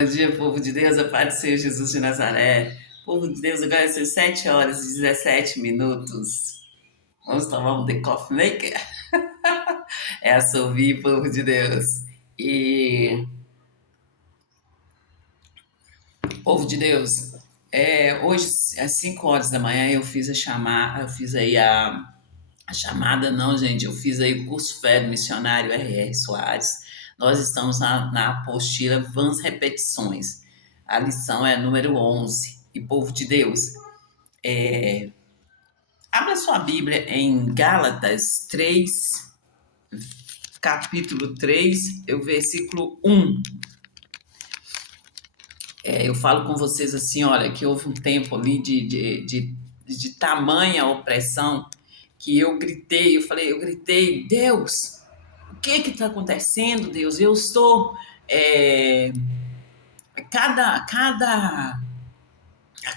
Bom dia, povo de Deus, a paz do Senhor Jesus de Nazaré. Povo de Deus, agora são 7 horas e 17 minutos. Vamos tomar um The Coffee Maker? É assovio, povo de Deus. E, povo de Deus, hoje, às 5 horas da manhã, eu fiz a chamada, eu fiz aí a chamada, não, gente, eu fiz aí o curso Fé do Missionário R.R. Soares. Nós estamos na apostila Vãs Repetições. A lição é número 11. E, povo de Deus, abra sua Bíblia em Gálatas 3, capítulo 3, o versículo 1. Eu falo com vocês assim, olha, que houve um tempo ali de tamanha opressão que eu gritei, Deus, o que está acontecendo, Deus? Eu estou... É, a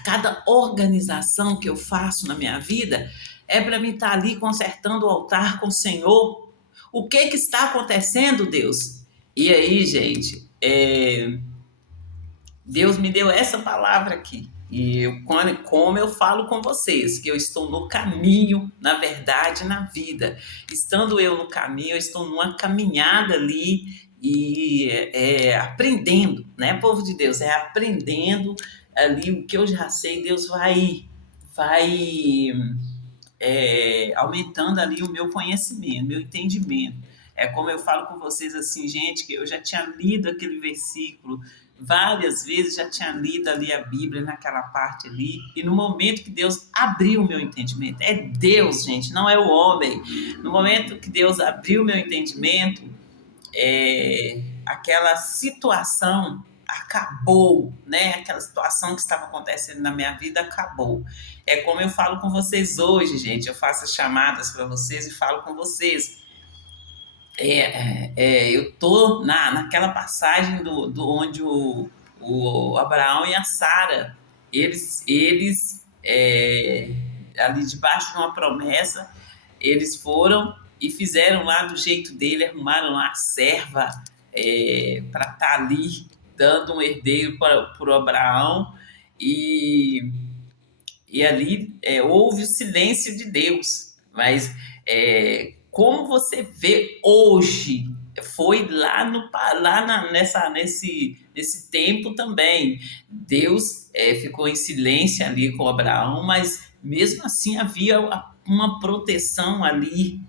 cada organização que eu faço na minha vida é para mim estar ali consertando o altar com o Senhor. O que está acontecendo, Deus? E aí, gente, Deus me deu essa palavra aqui. E como eu falo com vocês, que eu estou no caminho, na verdade, na vida. Estando eu no caminho, eu estou numa caminhada ali e aprendendo, né, povo de Deus? Aprendendo ali o que eu já sei, Deus vai aumentando ali o meu conhecimento, meu entendimento. É como eu falo com vocês assim, gente, que eu já tinha lido aquele versículo várias vezes, já tinha lido ali a Bíblia naquela parte ali, e no momento que Deus abriu o meu entendimento, é Deus, gente, não é o homem. No momento que Deus abriu o meu entendimento, aquela situação acabou, né? Aquela situação que estava acontecendo na minha vida acabou. É como eu falo com vocês hoje, gente. Eu faço as chamadas para vocês e falo com vocês. Eu tô naquela passagem do onde o Abraão e a Sara, ali debaixo de uma promessa, eles foram e fizeram lá do jeito dele, arrumaram lá a serva para estar ali dando um herdeiro para o Abraão, e, e ali houve o silêncio de Deus. Mas como você vê hoje, foi lá, nesse tempo também. Deus ficou em silêncio ali com Abraão, mas mesmo assim havia uma proteção ali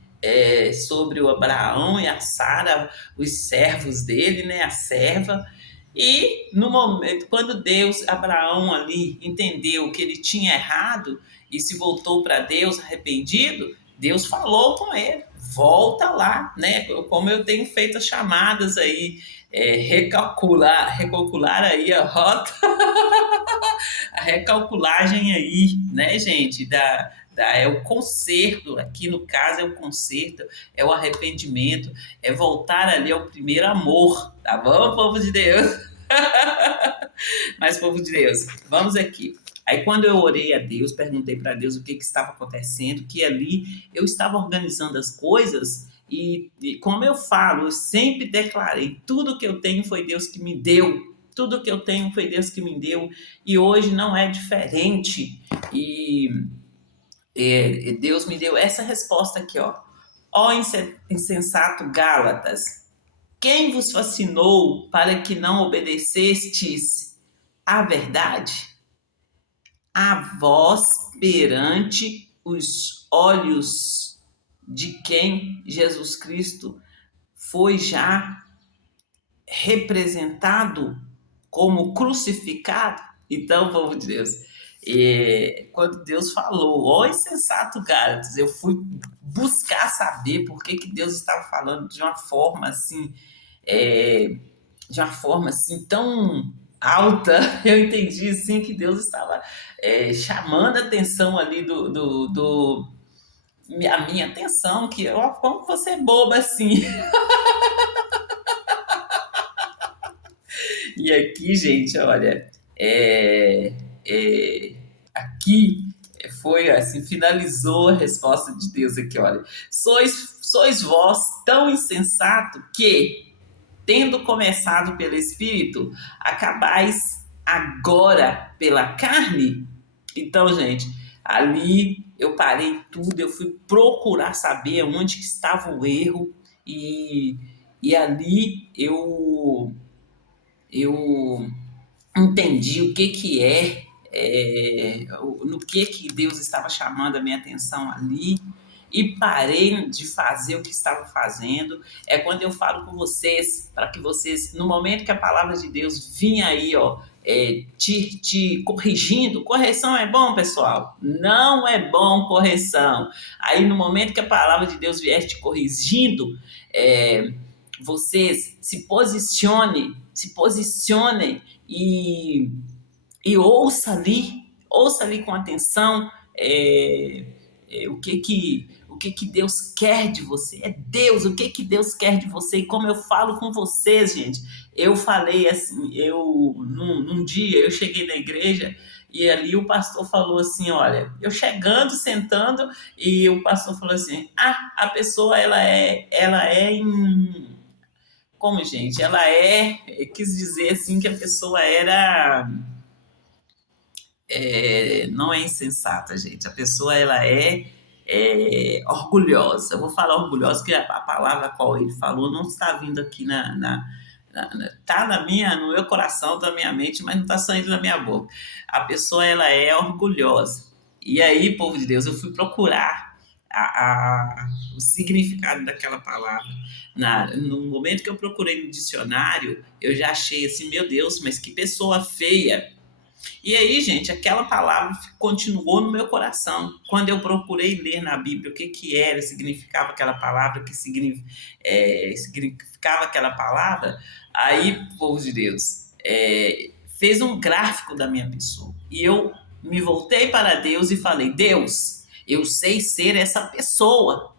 sobre o Abraão e a Sara, os servos dele, né, a serva. E no momento, quando Abraão ali entendeu que ele tinha errado e se voltou para Deus arrependido, Deus falou com ele, volta lá, né? Como eu tenho feito as chamadas aí, recalcular aí a rota, a recalculagem aí, né, gente? É o conserto, aqui no caso é o conserto, é o arrependimento, é voltar ali ao primeiro amor, tá bom, povo de Deus? Mas, povo de Deus, vamos aqui. Aí, quando eu orei a Deus, perguntei para Deus o que estava acontecendo, que ali eu estava organizando as coisas e como eu falo, eu sempre declarei: tudo que eu tenho foi Deus que me deu. Tudo que eu tenho foi Deus que me deu. E hoje não é diferente. E Deus me deu essa resposta aqui, ó. Ó insensato Gálatas, quem vos fascinou para que não obedecestes à verdade? A vós perante os olhos de quem Jesus Cristo foi já representado como crucificado. Então, povo de Deus, quando Deus falou, ó insensato Gálatas, eu fui buscar saber por que Deus estava falando de uma forma assim, tão alta. Eu entendi assim que Deus estava chamando a atenção ali a minha atenção, que ó, como você é boba assim. E aqui, gente, olha, aqui foi assim, finalizou a resposta de Deus aqui, olha. Sois vós tão insensato que tendo começado pelo Espírito, acabais agora pela carne? Então, gente, ali eu parei tudo, eu fui procurar saber onde que estava o erro e, e ali eu entendi o que que no que Deus estava chamando a minha atenção ali e parei de fazer o que estava fazendo. É quando eu falo com vocês, para que vocês, no momento que a palavra de Deus vinha aí, ó, te corrigindo. Correção é bom, pessoal? Não é bom correção. Aí no momento que a palavra de Deus vier te corrigindo, vocês se posicionem e ouça ali com atenção o que Deus quer de você. É Deus, o que Deus quer de você. E como eu falo com vocês, gente, eu falei assim, num dia eu cheguei na igreja e ali o pastor falou assim, olha, eu chegando, sentando, e o pastor falou assim, a pessoa ela é em... Como, gente? Quis dizer assim que a pessoa não é insensata, gente. A pessoa, ela é orgulhosa. Eu vou falar orgulhosa, porque a palavra qual ele falou não está vindo aqui tá no meu coração, tá na minha mente, mas não está saindo da minha boca. A pessoa, ela é orgulhosa. E aí, povo de Deus, eu fui procurar o significado daquela palavra. No momento que eu procurei no dicionário, eu já achei assim, meu Deus, mas que pessoa feia. E aí, gente, aquela palavra continuou no meu coração. Quando eu procurei ler na Bíblia o que era, significava aquela palavra, o que significava aquela palavra, aí, povo de Deus, fez um gráfico da minha pessoa. E eu me voltei para Deus e falei, Deus, eu sei ser essa pessoa,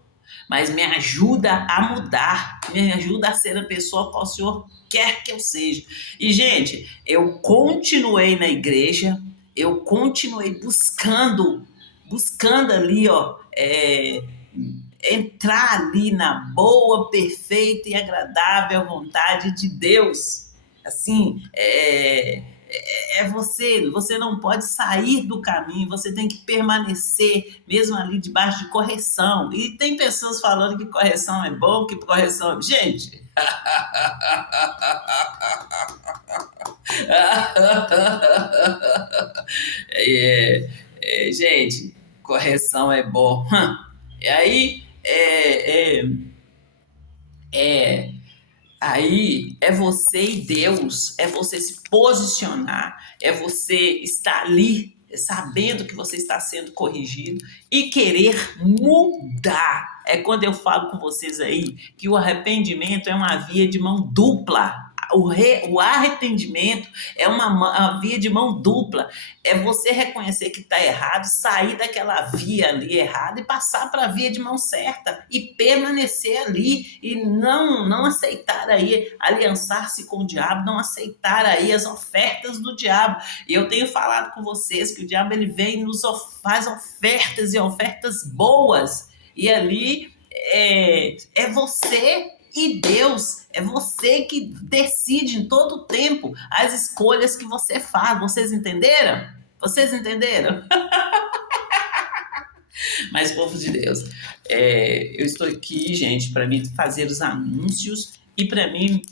mas me ajuda a mudar, me ajuda a ser a pessoa qual o Senhor quer que eu seja. E, gente, eu continuei na igreja, eu continuei buscando ali, ó, entrar ali na boa, perfeita e agradável vontade de Deus. Assim, você não pode sair do caminho, você tem que permanecer mesmo ali debaixo de correção. E tem pessoas falando que correção é bom, que correção é... Gente, gente, correção é bom. E aí, é, aí é você e Deus, é você se posicionar, é você estar ali sabendo que você está sendo corrigido e querer mudar. É quando eu falo com vocês aí que o arrependimento é uma via de mão dupla. O arrependimento é uma via de mão dupla. É você reconhecer que está errado, sair daquela via ali errada e passar para a via de mão certa e permanecer ali e não aceitar aí aliançar-se com o diabo, não aceitar aí as ofertas do diabo. E eu tenho falado com vocês que o diabo ele vem e faz ofertas e ofertas boas. E ali é você e Deus, é você que decide em todo o tempo as escolhas que você faz. Vocês entenderam? Vocês entenderam? Mas, povo de Deus, eu estou aqui, gente, para mim fazer os anúncios e para mim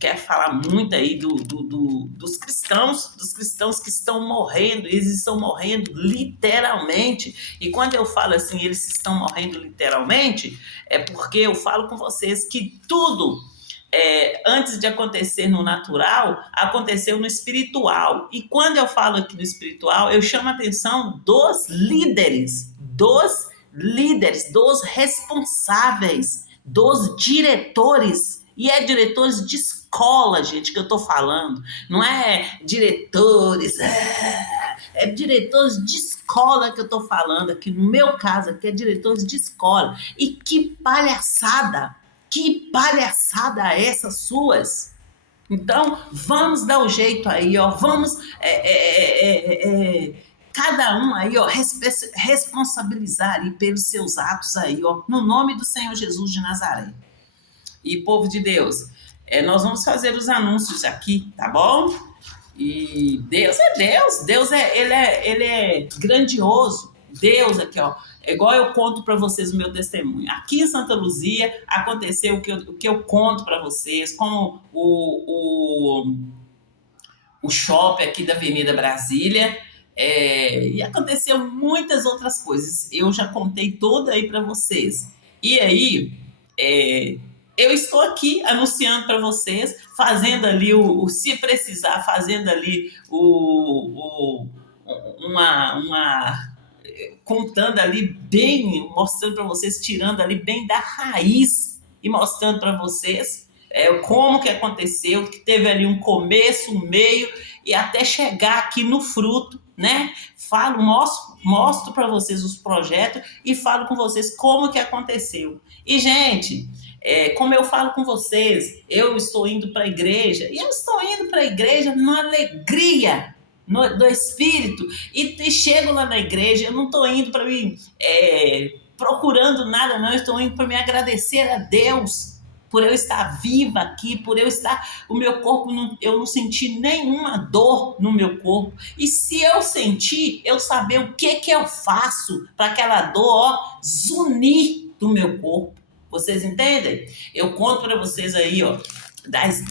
quer falar muito aí dos cristãos que estão morrendo. Eles estão morrendo literalmente. E quando eu falo assim, eles estão morrendo literalmente, é porque eu falo com vocês que tudo antes de acontecer no natural, aconteceu no espiritual. E quando eu falo aqui do espiritual, eu chamo a atenção dos líderes, dos responsáveis, dos diretores. E é diretores de escola, gente, que eu tô falando. Não é diretores, é diretores de escola que eu tô falando aqui. No meu caso aqui é diretores de escola. E que palhaçada! Que palhaçada essas suas? Então, vamos dar o jeito aí, ó. Vamos cada um aí, ó, responsabilizar aí pelos seus atos aí, ó, no nome do Senhor Jesus de Nazaré. E povo de Deus, nós vamos fazer os anúncios aqui, tá bom? E Deus é Deus, ele é grandioso. Deus aqui, ó, é igual eu conto para vocês o meu testemunho. Aqui em Santa Luzia aconteceu o que eu conto para vocês, como o shopping aqui da Avenida Brasília, e aconteceu muitas outras coisas. Eu já contei toda aí para vocês. E aí, é, eu estou aqui anunciando para vocês, fazendo ali se precisar, fazendo ali uma contando ali bem, mostrando para vocês, tirando ali bem da raiz e mostrando para vocês como que aconteceu, que teve ali um começo, um meio e até chegar aqui no fruto, né? Mostro para vocês os projetos e falo com vocês como que aconteceu. E, gente, como eu falo com vocês, eu estou indo para a igreja e eu estou indo para a igreja na alegria do Espírito e chego lá na igreja, eu não estou indo para mim procurando nada, não, eu estou indo para me agradecer a Deus por eu estar viva aqui, por eu estar, o meu corpo, eu não senti nenhuma dor no meu corpo, e se eu sentir, eu saber o que eu faço para aquela dor zunir do meu corpo, vocês entendem? Eu conto para vocês aí, ó, das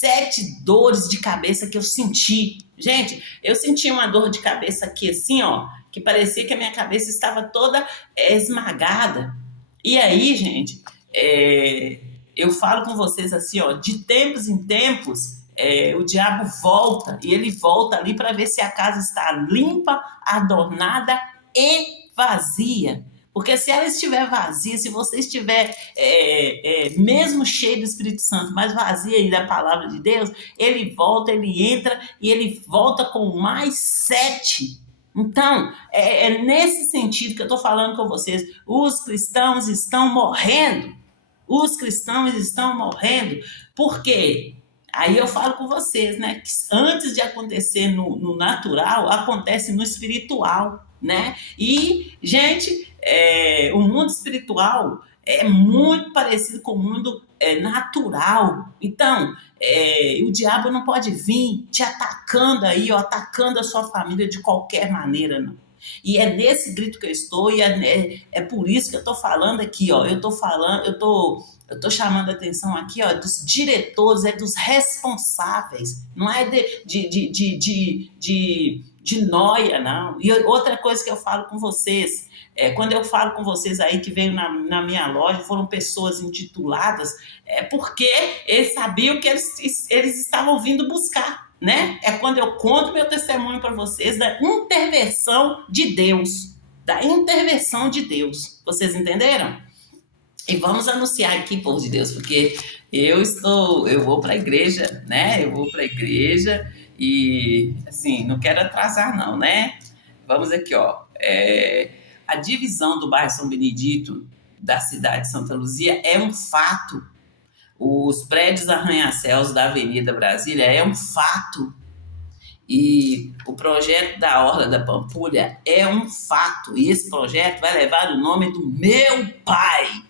7 dores de cabeça que eu senti. Gente, eu senti uma dor de cabeça aqui assim, ó, que parecia que a minha cabeça estava toda esmagada. E aí, gente, eu falo com vocês assim, ó, de tempos em tempos, o diabo volta, e ele volta ali para ver se a casa está limpa, adornada e vazia. Porque se ela estiver vazia, se você estiver mesmo cheio do Espírito Santo, mas vazia aí da palavra de Deus, ele volta, ele entra e ele volta com mais 7. Então, é nesse sentido que eu estou falando com vocês. Os cristãos estão morrendo. Os cristãos estão morrendo. Por quê? Aí eu falo com vocês, né? Que antes de acontecer no natural, acontece no espiritual, né? E, gente, o mundo espiritual é muito parecido com o mundo natural. Então, o diabo não pode vir te atacando aí, ó, atacando a sua família de qualquer maneira, não. E é nesse grito que eu estou, e é por isso que eu estou falando aqui, ó. Eu estou chamando a atenção aqui, ó, dos diretores, dos responsáveis, não é de noia, não. E outra coisa que eu falo com vocês, quando eu falo com vocês aí que veio na minha loja, foram pessoas intituladas, porque eles sabiam que eles estavam vindo buscar, né? É quando eu conto meu testemunho para vocês da intervenção de Deus, vocês entenderam? E vamos anunciar aqui, povo de Deus, porque eu vou para a igreja, né? Eu vou para a igreja e, assim, não quero atrasar não, né? Vamos aqui, ó. A divisão do bairro São Benedito da cidade de Santa Luzia é um fato. Os prédios arranha-céus da Avenida Brasília é um fato. E o projeto da Orla da Pampulha é um fato. E esse projeto vai levar o nome do meu pai.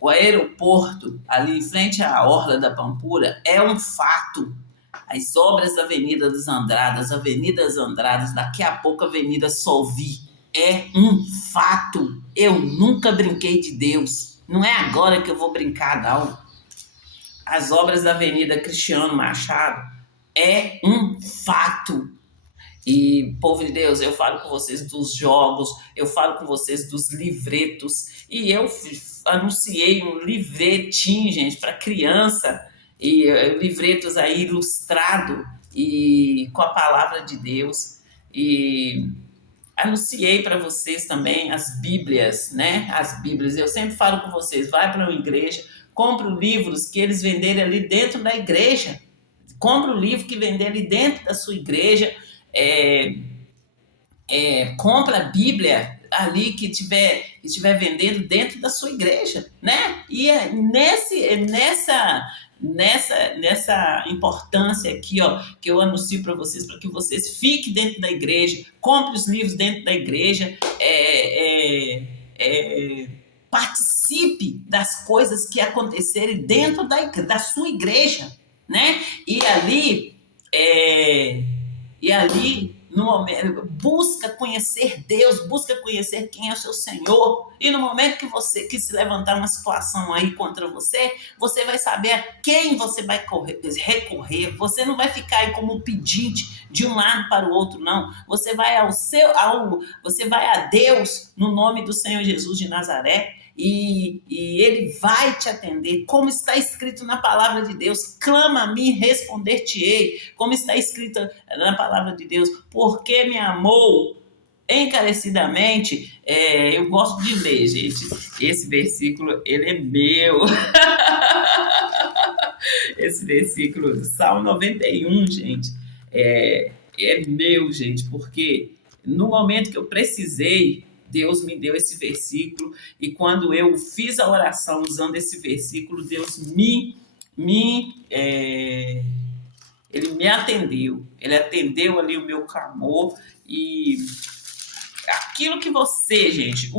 O aeroporto ali em frente à Orla da Pampulha é um fato. As obras da Avenida dos Andradas, daqui a pouco a Avenida Solvi, é um fato. Eu nunca brinquei de Deus. Não é agora que eu vou brincar, não. As obras da Avenida Cristiano Machado é um fato. E, povo de Deus, eu falo com vocês dos jogos, eu falo com vocês dos livretos, e eu anunciei um livretinho, gente, para criança, e livretos aí ilustrado e com a palavra de Deus, e anunciei para vocês também as Bíblias, né? As Bíblias, eu sempre falo com vocês, vai para uma igreja, compra livros que eles venderem ali dentro da igreja, compra o livro que vender ali dentro da sua igreja, compra a Bíblia ali que estiver vendendo dentro da sua igreja, né? E é nessa importância aqui, ó, que eu anuncio para vocês, para que vocês fiquem dentro da igreja, compre os livros dentro da igreja, participe das coisas que acontecerem dentro da sua igreja, né? E ali, no momento, busca conhecer Deus, busca conhecer quem é o seu Senhor. E no momento que se levantar uma situação aí contra você, você vai saber a quem você vai recorrer. Você não vai ficar aí como pedinte de um lado para o outro, não. Você vai você vai a Deus no nome do Senhor Jesus de Nazaré. E ele vai te atender, como está escrito na palavra de Deus: clama a mim, responder-te-ei, como está escrito na palavra de Deus: porque me amou encarecidamente. Eu gosto de ler, gente, esse versículo, ele é meu. Esse versículo, Salmo 91, gente, é meu, gente, porque no momento que eu precisei, Deus me deu esse versículo, e quando eu fiz a oração usando esse versículo, Deus ele me atendeu. Ele atendeu ali o meu clamor, e aquilo que você, gente,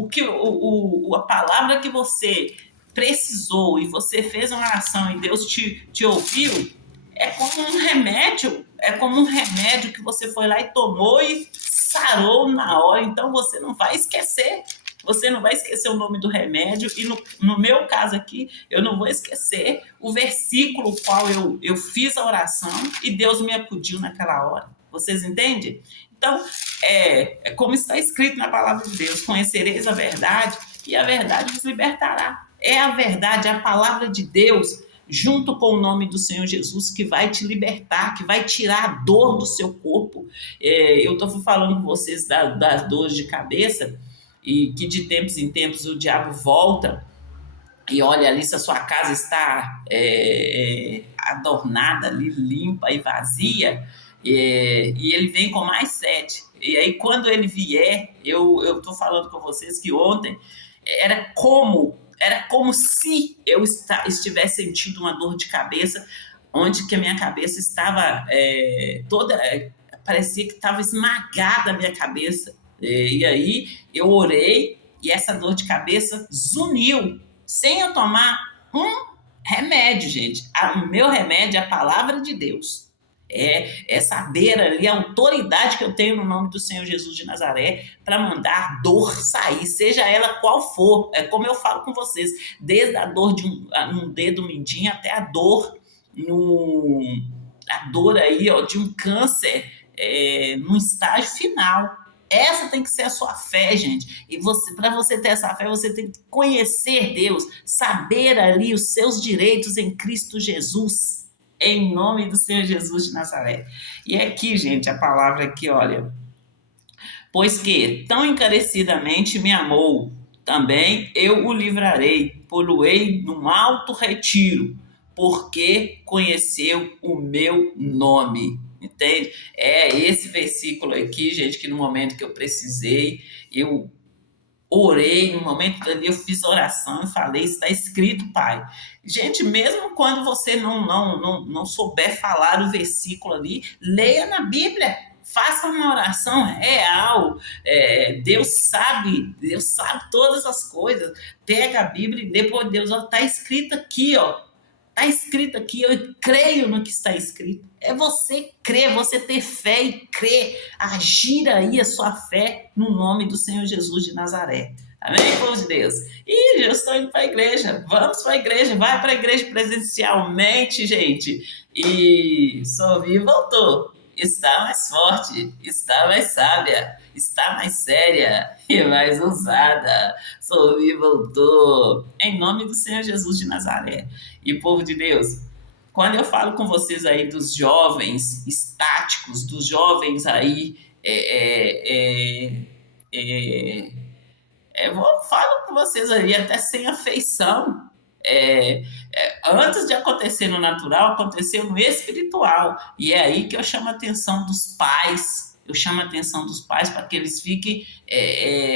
a palavra que você precisou e você fez uma oração e Deus te ouviu, é como um remédio que você foi lá e tomou e sarou na hora. Então você não vai esquecer. Você não vai esquecer o nome do remédio, e no meu caso aqui, eu não vou esquecer o versículo qual eu fiz a oração e Deus me acudiu naquela hora. Vocês entendem? Então, é como está escrito na palavra de Deus: conhecereis a verdade e a verdade vos libertará. É a verdade, a palavra de Deus, junto com o nome do Senhor Jesus, que vai te libertar, que vai tirar a dor do seu corpo. Eu estou falando com vocês das dores de cabeça, e que de tempos em tempos o diabo volta e olha ali se a sua casa está adornada ali, limpa e vazia, e ele vem com mais 7. E aí quando ele vier, eu estou falando com vocês que ontem era como se eu estivesse sentindo uma dor de cabeça, onde que a minha cabeça estava toda, parecia que estava esmagada a minha cabeça. E aí eu orei e essa dor de cabeça zuniu, sem eu tomar um remédio, gente. O meu remédio é a palavra de Deus. É saber ali a autoridade que eu tenho no nome do Senhor Jesus de Nazaré para mandar a dor sair, seja ela qual for. É como eu falo com vocês, desde a dor de um dedo mindinho até a dor aí, ó, de um câncer no estágio final. Essa tem que ser a sua fé, gente. E para você ter essa fé, você tem que conhecer Deus, saber ali os seus direitos em Cristo Jesus, em nome do Senhor Jesus de Nazaré. E aqui, gente, a palavra aqui, olha: pois que tão encarecidamente me amou, também eu o livrarei, poluei num alto retiro, porque conheceu o meu nome. Entende? É esse versículo aqui, gente, que no momento que eu precisei, eu orei, no momento ali eu fiz oração e falei: está escrito, Pai. Gente, mesmo quando você não souber falar o versículo ali, leia na Bíblia, faça uma oração real. Deus sabe todas as coisas. Pega a Bíblia e depois Deus, está escrito aqui, ó. Está escrito aqui, eu creio no que está escrito. É você crer, você ter fé e crer, agir aí a sua fé no nome do Senhor Jesus de Nazaré. Amém, povo de Deus? E eu estou indo para a igreja. Vamos para a igreja, vai para a igreja presencialmente, gente. E Sovi voltou. Está mais forte, está mais sábia, está mais séria e mais ousada. Sovi voltou. Em nome do Senhor Jesus de Nazaré. E povo de Deus, quando eu falo com vocês aí dos jovens estáticos, dos jovens aí eu falo com vocês aí até sem afeição. Antes de acontecer no natural, aconteceu no espiritual. E é aí que eu chamo a atenção dos pais. Eu chamo a atenção dos pais para que eles fiquem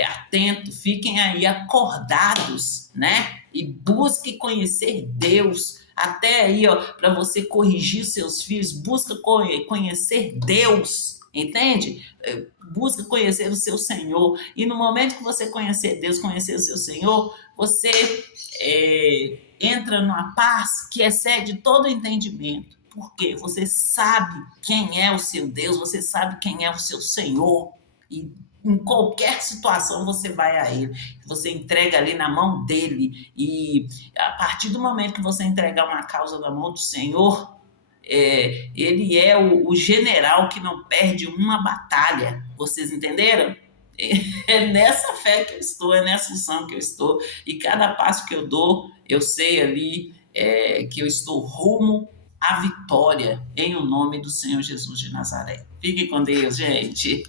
atentos, fiquem aí acordados, né? E busquem conhecer Deus. Até aí, ó, para você corrigir seus filhos, busca conhecer Deus entende? Busca conhecer o seu Senhor, e no momento que você conhecer Deus, conhecer o seu Senhor, você entra numa paz que excede todo entendimento, porque você sabe quem é o seu Deus, você sabe quem é o seu Senhor, e em qualquer situação você vai a Ele, você entrega ali na mão dEle, e a partir do momento que você entregar uma causa na mão do Senhor, ele é o general que não perde uma batalha. Vocês entenderam? É nessa fé que eu estou, é nessa unção que eu estou. E cada passo que eu dou, eu sei ali que eu estou rumo à vitória, em o nome do Senhor Jesus de Nazaré. Fique com Deus, gente.